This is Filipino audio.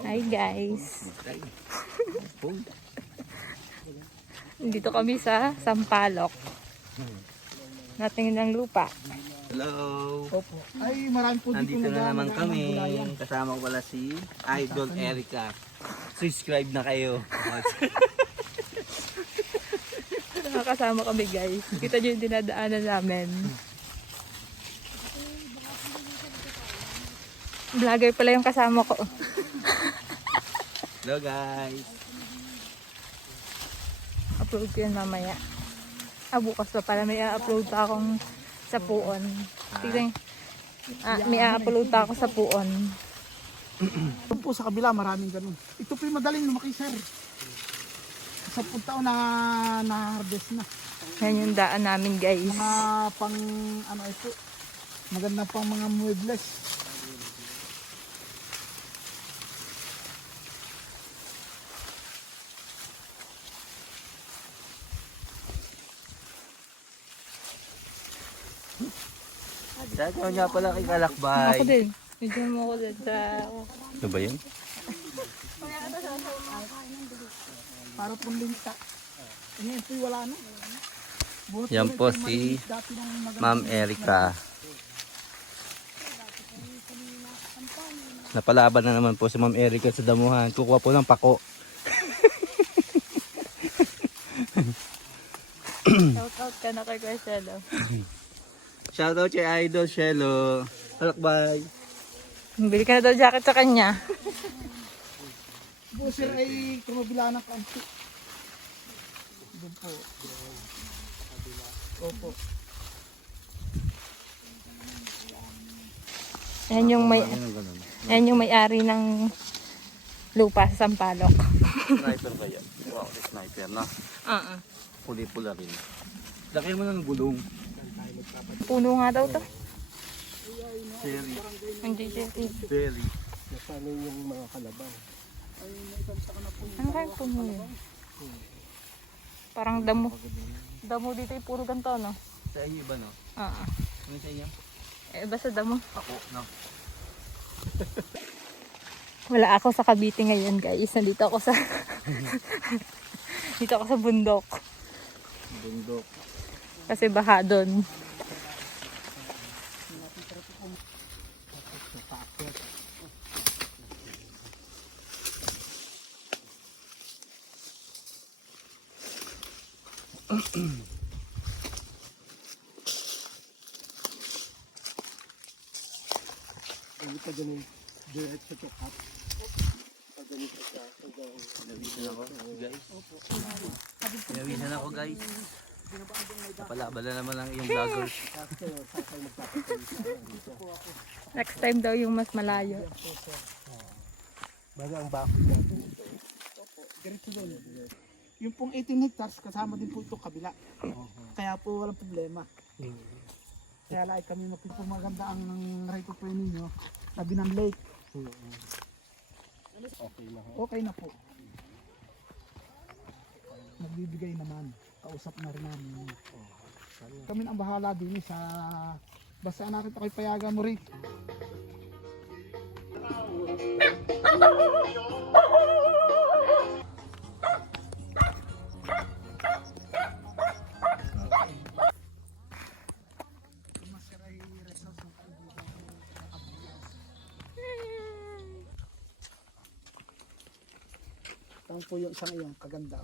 Hi guys. Dito kami sa Sampaloc. Natingin ng lupa. Hello! Opo. Ay, marami po dito Nandito na naman kami. gulayan. Kasama ko pala si Idol Erica. Subscribe na kayo. Nakakasama kami guys. Kita nyo yung dinadaanan namin. Vlogger pala yung kasama ko. Hello guys! Upload ko yun mamaya. Bukas pa pala may upload pa akong sa puon. Tignan. May upload pa ako sa puon. Ito po sa kabila, maraming ganun. Ito po yung madaling lumaki, sir. 10 taon na harvest na. Yan yung daan namin guys. Mga pang, ano ito, maganda pang mga muebles. Dadaw niya pala kay Kalakbay. Ako din. Medyo mo ako din sa... Ano ba yun? Para pong linta. Ngayon po wala na. Buhat Yan po ito yung si maliit dati ng maganda. Ma'am Erica. Napalaban na naman po si Ma'am Erica sa damuhan. Kukuha po ng pako. Shout out ka na kay Marcelo. Shoutout kay Idol Shelo. Kalakbay. Bili ka na daw jacket sa kanya. Po sir ay kumabila ng kanti. Doon po. Opo. Yan yung may-ari ng lupa sa Sampaloc. Sniper ba yan? Wow, sniper na. Puli-pula rin. Laki mo ng gulong. Puno nga daw to. Cherry. Hindi cherry. Berry. Nasano yung mga kalabaw. Ano kayong puno yun? Parang damo. Damo dito yung puro ganito, no? Sa iyo ba no? Ano sa iyo? Basta damo. Ako, no? Wala ako sa Cavite ngayon, guys. Nandito ako sa... Dito ako sa bundok. Bundok. Kasi baha doon. Ito ganun. Diretso to up. Ganito siya. Nawisan ako, guys. Nawisan ako, guys. Napalaban na naman ang iyong vloggers. Next time daw yung mas malayo. Baga ang bako natin. Diretso doon. Yung pong 18 hectares, kasama din po ito kabila. Kaya po walang problema. Kaya like kami maganda ang right of way ninyo, tabi ng lake. Okay na po. Nagbibigay naman. Kausap na rin namin. Kami ang bahala din sa... Basta nakita ko'y payagan mo rin. Ito po yung isang iyong kaganda.